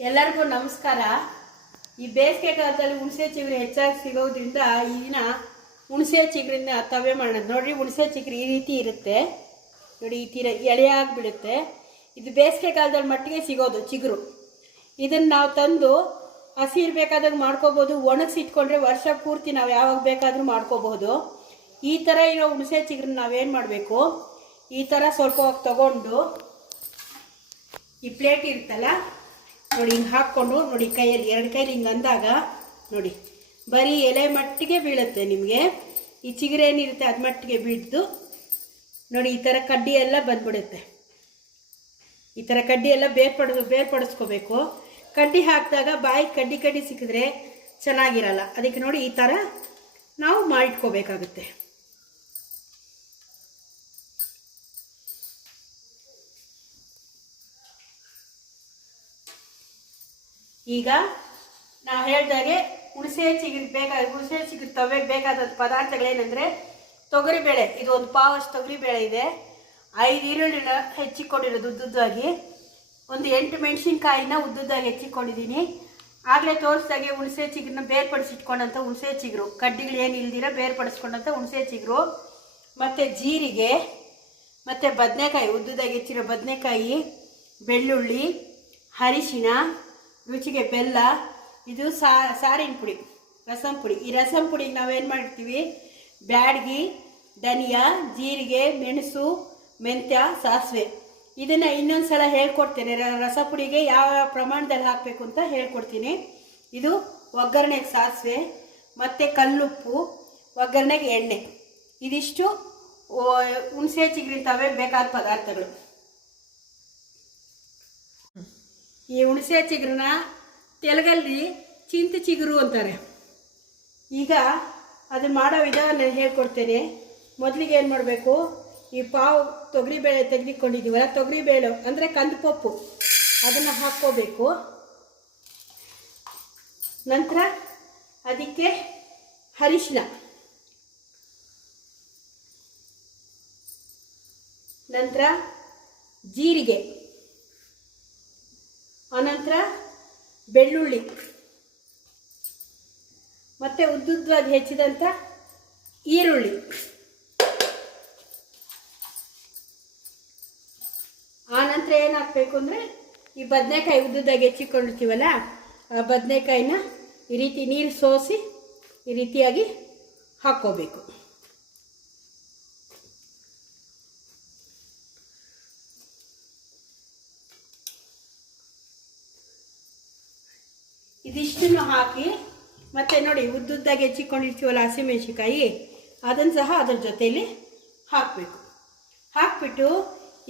ಎಲ್ಲರಿಗೂ ನಮಸ್ಕಾರ. ಈ ಬೇಸಿಗೆ ಕಾಲದಲ್ಲಿ ಹುಣಸೆ ಚಿಗುರು ಹೆಚ್ಚಾಗಿ ಸಿಗೋದ್ರಿಂದ ಈ ದಿನ ಹುಣಸೆ ಚಿಗುರಿನ ತವೆ ಮಾಡೋದು. ನೋಡಿರಿ, ಹುಣಸೆ ಚಿಗುರು ಈ ರೀತಿ ಇರುತ್ತೆ. ನೋಡಿ, ಈ ತೀರ ಎಳೆ ಆಗಿಬಿಡುತ್ತೆ. ಇದು ಬೇಸಿಗೆ ಕಾಲದಲ್ಲಿ ಮಟ್ಟಿಗೆ ಸಿಗೋದು ಚಿಗುರು. ಇದನ್ನು ನಾವು ತಂದು ಹಸಿ ಇರಬೇಕಾದಾಗ ಮಾಡ್ಕೋಬೋದು. ಒಣಗಿಸಿ ಇಟ್ಕೊಂಡ್ರೆ ವರ್ಷ ಪೂರ್ತಿ ನಾವು ಯಾವಾಗ ಬೇಕಾದರೂ ಮಾಡ್ಕೋಬಹುದು ಈ ಥರ ಇರೋ ಹುಣಸೆ ಚಿಗುರನ್ನ ನಾವೇನು ಮಾಡಬೇಕು? ಈ ಥರ ಸ್ವಲ್ಪ ಹೊತ್ತು ತಗೊಂಡು ಈ ಪ್ಲೇಟ್ ಇರುತ್ತಲ್ಲ ನೋಡಿ ಹಿಂಗೆ ಹಾಕ್ಕೊಂಡು ನೋಡಿ ಕೈಯಲ್ಲಿ, ಎರಡು ಕೈಲಿ ಹಿಂಗೆ ಅಂದಾಗ ನೋಡಿ, ಬರೀ ಎಲೆ ಮಟ್ಟಿಗೆ ಬೀಳುತ್ತೆ ನಿಮಗೆ. ಈ ಚಿಗುರೇನಿರುತ್ತೆ ಅದು ಮಟ್ಟಿಗೆ ಬಿದ್ದು ನೋಡಿ ಈ ಥರ ಕಡ್ಡಿ ಎಲ್ಲ ಬಂದ್ಬಿಡುತ್ತೆ. ಈ ಥರ ಕಡ್ಡಿ ಎಲ್ಲ ಬೇರ್ಪಡ, ಬೇರ್ಪಡಿಸ್ಕೋಬೇಕು. ಕಡ್ಡಿ ಹಾಕಿದಾಗ ಬಾಯಿ ಕಡ್ಡಿ ಕಡ್ಡಿ ಸಿಕ್ಕಿದ್ರೆ ಚೆನ್ನಾಗಿರಲ್ಲ. ಅದಕ್ಕೆ ನೋಡಿ ಈ ಥರ ನಾವು ಮಾಡಿಟ್ಕೋಬೇಕಾಗುತ್ತೆ. ಈಗ ನಾವು ಹೇಳ್ದಾಗೆ ಹುಣಸೆ ಚಿಗಿರ್ ಬೇಕಾದ ಹುಣಸೆ ಚಿಗಿರ್ ತವೆ ಬೇಕಾದ ಪದಾರ್ಥಗಳೇನೆಂದರೆ ತೊಗರಿಬೇಳೆ ಇದು ಒಂದು ಪಾವಷ್ಟು ತೊಗರಿಬೇಳೆ ಇದೆ. ಐದು ಈರುಳ್ಳಿನ ಹೆಚ್ಚಿಕೊಂಡಿರೋದು ಉದ್ದುದ್ದಾಗಿ. ಒಂದು ಎಂಟು ಮೆಣಸಿನ್ಕಾಯಿನ ಉದ್ದುದ್ದಾಗಿ ಹೆಚ್ಚಿಕೊಂಡಿದ್ದೀನಿ. ಆಗಲೇ ತೋರಿಸ್ದಾಗೆ ಹುಣಸೆ ಚಿಗುರನ್ನ ಬೇರ್ಪಡಿಸಿಟ್ಕೊಂಡಂಥ ಹುಣಸೆ ಚಿಗುರು. ಕಡ್ಡಿಗಳು ಏನು ಇಲ್ದಿರ ಬೇರ್ಪಡಿಸ್ಕೊಂಡಂಥ ಹುಣಸೆ ಚಿಗುರು. ಮತ್ತು ಜೀರಿಗೆ, ಮತ್ತು ಬದನೆಕಾಯಿ ಉದ್ದುದಾಗಿ ಹೆಚ್ಚಿರೋ ಬದನೆಕಾಯಿ, ಬೆಳ್ಳುಳ್ಳಿ ಅರಿಶಿನ ರುಚಿಗೆ ಬೆಲ್ಲ, ಇದು ಸಾರಿನ ಪುಡಿ, ರಸಂ ಪುಡಿ. ಈ ರಸಂ ಪುಡಿಗೆ ನಾವೇನು ಮಾಡ್ತೀವಿ? ಬ್ಯಾಡ್ಗಿ, ಧನಿಯಾ, ಜೀರಿಗೆ, ಮೆಣಸು, ಮೆಂತ್ಯ, ಸಾಸಿವೆ. ಇದನ್ನು ಇನ್ನೊಂದು ಸಲ ಹೇಳ್ಕೊಡ್ತೇನೆ ರಸ ಪುಡಿಗೆ ಯಾವ ಯಾವ ಪ್ರಮಾಣದಲ್ಲಿ ಹಾಕಬೇಕು ಅಂತ ಹೇಳ್ಕೊಡ್ತೀನಿ. ಇದು ಒಗ್ಗರಣೆಗೆ ಸಾಸಿವೆ, ಮತ್ತು ಕಲ್ಲುಪ್ಪು, ಒಗ್ಗರಣೆಗೆ ಎಣ್ಣೆ. ಇದಿಷ್ಟು ಹುಣಸೆ ಚಿಗ್ರಿ ಬೇಕಾದ ಪದಾರ್ಥಗಳು. ಈ ಹುಣಸೆ ಚಿಗುರನ್ನ ತೆಲುಗಲ್ಲಿ ಚಿಂತೆ ಚಿಗುರು ಅಂತಾರೆ. ಈಗ ಅದು ಮಾಡೋ ವಿಧಾನ ಹೇಳ್ಕೊಡ್ತೇನೆ. ಮೊದಲಿಗೆ ಏನು ಮಾಡಬೇಕು? ಈ ಪಾವು ತೊಗರಿಬೇಳೆ ತೆಗೆದುಕೊಂಡಿದ್ದೀವಲ್ಲ ತೊಗರಿಬೇಳೆ ಅಂದರೆ ಕಂದು ಪಪ್ಪು. ಅದನ್ನು ಹಾಕ್ಕೋಬೇಕು. ನಂತರ ಅದಕ್ಕೆ ಹರಿಶಿನ ನಂತರ ಜೀರಿಗೆ. ಬೆಳ್ಳುಳ್ಳಿ. ಮತ್ತು ಉದ್ದುದ್ದವಾಗಿ ಹೆಚ್ಚಿದಂಥ ಈರುಳ್ಳಿ. ಆನಂತರ ಏನು ಹಾಕಬೇಕು ಅಂದರೆ ಈ ಬದನೆಕಾಯಿ ಉದ್ದುದ್ದಾಗಿ ಹೆಚ್ಚಿಕೊಂಡಿರ್ತೀವಲ್ಲ, ಆ ಬದನೆಕಾಯಿನ ಈ ರೀತಿ ನೀರು ಸೋಸಿ ಈ ರೀತಿಯಾಗಿ ಹಾಕ್ಕೋಬೇಕು. ಇದಿಷ್ಟನ್ನು ಹಾಕಿ, ಮತ್ತೆ ನೋಡಿ ಉದ್ದುದ್ದಾಗಿ ಹೆಚ್ಚಿಕೊಂಡಿರ್ತೀವಲ್ಲ ಹಸಿಮೆಣ್ಸಿಕಾಯಿ ಅದನ್ನು ಸಹ ಅದ್ರ ಜೊತೆಯಲ್ಲಿ ಹಾಕಬೇಕು. ಹಾಕಿಬಿಟ್ಟು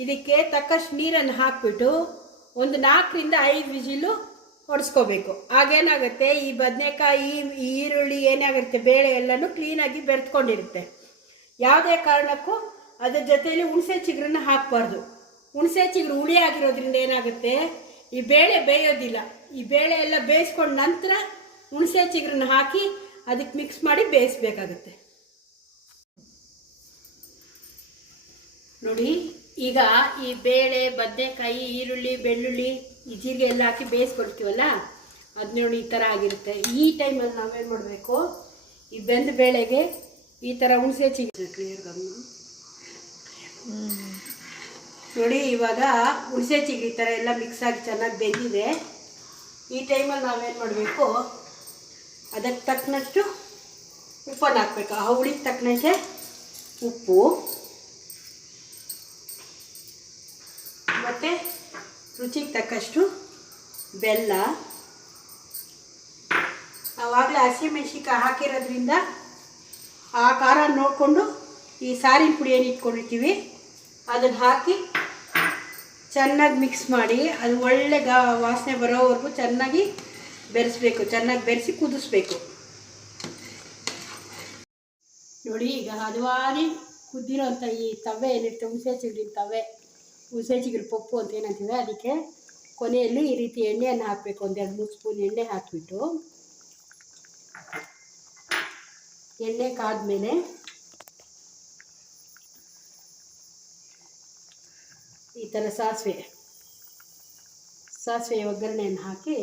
ಇದಕ್ಕೆ ತಕ್ಕಷ್ಟು ನೀರನ್ನು ಹಾಕಿಬಿಟ್ಟು ಒಂದು ನಾಲ್ಕರಿಂದ ಐದು ವಿಜಿಲು ಹೊಡೆಸ್ಕೋಬೇಕು ಆಗೇನಾಗುತ್ತೆ ಈ ಬದನೆಕಾಯಿ, ಈ ಈರುಳ್ಳಿ, ಏನಾಗುತ್ತೆ, ಬೇಳೆ ಎಲ್ಲನೂ ಕ್ಲೀನಾಗಿ ಬೆರೆತ್ಕೊಂಡಿರುತ್ತೆ. ಯಾವುದೇ ಕಾರಣಕ್ಕೂ ಅದ್ರ ಜೊತೆಯಲ್ಲಿ ಹುಣಸೆ ಚಿಗುರನ್ನ ಹಾಕಬಾರ್ದು. ಹುಣಸೆ ಚಿಗುರು ಹುಳಿ ಆಗಿರೋದ್ರಿಂದ ಏನಾಗುತ್ತೆ ಈ ಬೇಳೆ ಬೇಯೋದಿಲ್ಲ. ಈ ಬೇಳೆ ಎಲ್ಲ ಬೇಯಿಸ್ಕೊಂಡ ನಂತರ ಹುಣಸೆ ಚಿಗುರನ್ನ ಹಾಕಿ ಅದಕ್ಕೆ ಮಿಕ್ಸ್ ಮಾಡಿ ಬೇಯಿಸ್ಬೇಕಾಗುತ್ತೆ. ನೋಡಿ, ಈಗ ಈ ಬೇಳೆ, ಬದನೆಕಾಯಿ, ಈರುಳ್ಳಿ, ಬೆಳ್ಳುಳ್ಳಿ ಈ ಜೀರಿಗೆ ಎಲ್ಲ ಹಾಕಿ ಬೇಯಿಸ್ಕೊಳ್ತೀವಲ್ಲ? ಅದು ನೋಡಿ ಈ ಥರ ಆಗಿರುತ್ತೆ. ಈ ಟೈಮಲ್ಲಿ ನಾವೇನು ಮಾಡಬೇಕು? ಈ ಬೆಂದ ಬೇಳೆಗೆ ಈ ಥರ ಹುಣಸೆ ಚಿಗುರು ಕ್ಲಿಯರ್ ಗಮನ? ನೋಡಿ, ಇವಾಗ ಹುಣಸೆ ಚಿಗಿ ಥರ ಎಲ್ಲ ಮಿಕ್ಸ್ ಆಗಿ ಚೆನ್ನಾಗಿ ಬೆಂದಿದೆ. ಈ ಟೈಮಲ್ಲಿ ನಾವೇನು ಮಾಡಬೇಕು ಅದಕ್ಕೆ ತಕ್ಕನಷ್ಟು ಉಪ್ಪನ್ನು ಹಾಕ್ಬೇಕು. ಆ ಹುಳಿಗೆ ತಕ್ಕನಂತೆ ಉಪ್ಪು. ಮತ್ತು ರುಚಿಗೆ ತಕ್ಕಷ್ಟು ಬೆಲ್ಲ. ಆವಾಗಲೇ ಹಸಿಮೆಣ್ಸಿಕಾಯಿ ಹಾಕಿರೋದ್ರಿಂದ ಆ ಖಾರ ನೋಡಿಕೊಂಡು ಈ ಸಾರಿನ ಪುಡಿ ಏನು ಇಟ್ಕೊಂಡಿರ್ತೀವಿ. ಅದನ್ನು ಹಾಕಿ ಚೆನ್ನಾಗಿ ಮಿಕ್ಸ್ ಮಾಡಿ, ಅದು ಒಳ್ಳೆ ಗಾ, ವಾಸನೆ ಬರೋವರೆಗೂ ಚೆನ್ನಾಗಿ ಬೆರೆಸ್ಬೇಕು, ಚೆನ್ನಾಗಿ ಬೆರೆಸಿ ಕುದಿಸ್ಬೇಕು. ನೋಡಿ, ಈಗ ಹದವಾಗಿ ಕುದ್ದಿರೋಂಥ ಈ ತವೆ ಏನಿರುತ್ತೆ ಹುಣಸೆ ಚಿಗುರಿನ ತವೆ ಹುಣಸೆ ಚಿಗುರು ಪಪ್ಪು ಅಂತ ಏನಂತೀವಿ, ಅದಕ್ಕೆ ಕೊನೆಯಲ್ಲಿ ಈ ರೀತಿ ಎಣ್ಣೆಯನ್ನು ಹಾಕಬೇಕು, ಒಂದೆರಡು ಮೂರು ಸ್ಪೂನ್ ಎಣ್ಣೆ ಹಾಕಿಬಿಟ್ಟು. ಎಣ್ಣೆ ಕಾದ್ಮೇಲೆ ಈ ಥರ ಸಾಸಿವೆ. ಸಾಸಿವೆ ಒಗ್ಗರಣೆಯನ್ನು ಹಾಕಿ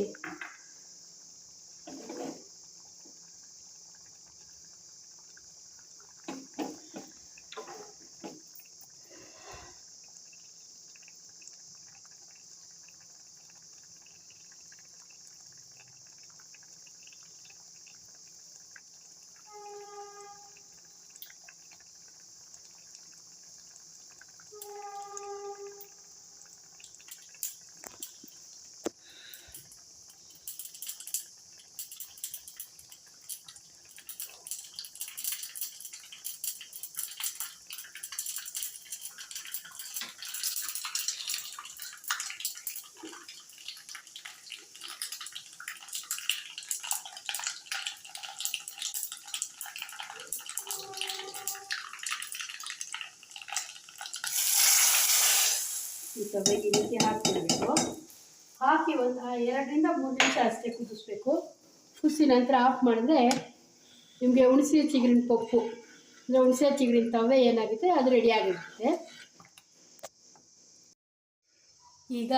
ತವೆಗೆ ಈ ರೀತಿ ಹಾಕ್ಕೊಳ್ಬೇಕು ಹಾಕಿ ಒಂದು ಎರಡರಿಂದ ಮೂರು ನಿಮಿಷ ಅಷ್ಟೇ ಕುದಿಸ್ಬೇಕು. ಕುದಿಸಿ ನಂತರ ಆಫ್ ಮಾಡಿದ್ರೆ ನಿಮಗೆ ಹುಣಸೆ ಚಿಗುರಿನ ಪಪ್ಪು, ಅಂದರೆ ಹುಣಸೆ ಚಿಗುರಿನ ತವೆ ಏನಾಗುತ್ತೆ ಅದು ರೆಡಿ ಆಗಿರುತ್ತೆ. ಈಗ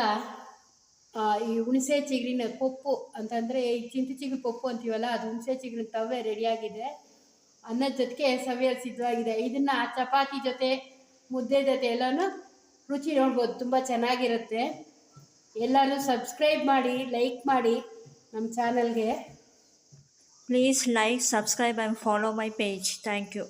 ಈ ಹುಣಸೆ ಚಿಗುರಿನ ಪಪ್ಪು ಅಂತಂದರೆ ಈ ಚಿಂತೆ ಚಿಗುರು ಪಪ್ಪು ಅಂತೀವಲ್ಲ, ಅದು ಹುಣಸೆ ಚಿಗುರಿನ ತವೆ ರೆಡಿಯಾಗಿದೆ ಅನ್ನದ ಜೊತೆಗೆ ಸವಿಯಲ್ ಸಿದ್ಧವಾಗಿದೆ. ಇದನ್ನು ಚಪಾತಿ ಜೊತೆ, ಮುದ್ದೆ ಜೊತೆ ಎಲ್ಲನೂ ರುಚಿ ನೋಡ್ಬೋದು, ತುಂಬ ಚೆನ್ನಾಗಿರುತ್ತೆ. ಎಲ್ಲರೂ ಸಬ್ಸ್ಕ್ರೈಬ್ ಮಾಡಿ ಲೈಕ್ ಮಾಡಿ ನಮ್ಮ ಚಾನಲ್ಗೆ please like subscribe and follow my page thank you.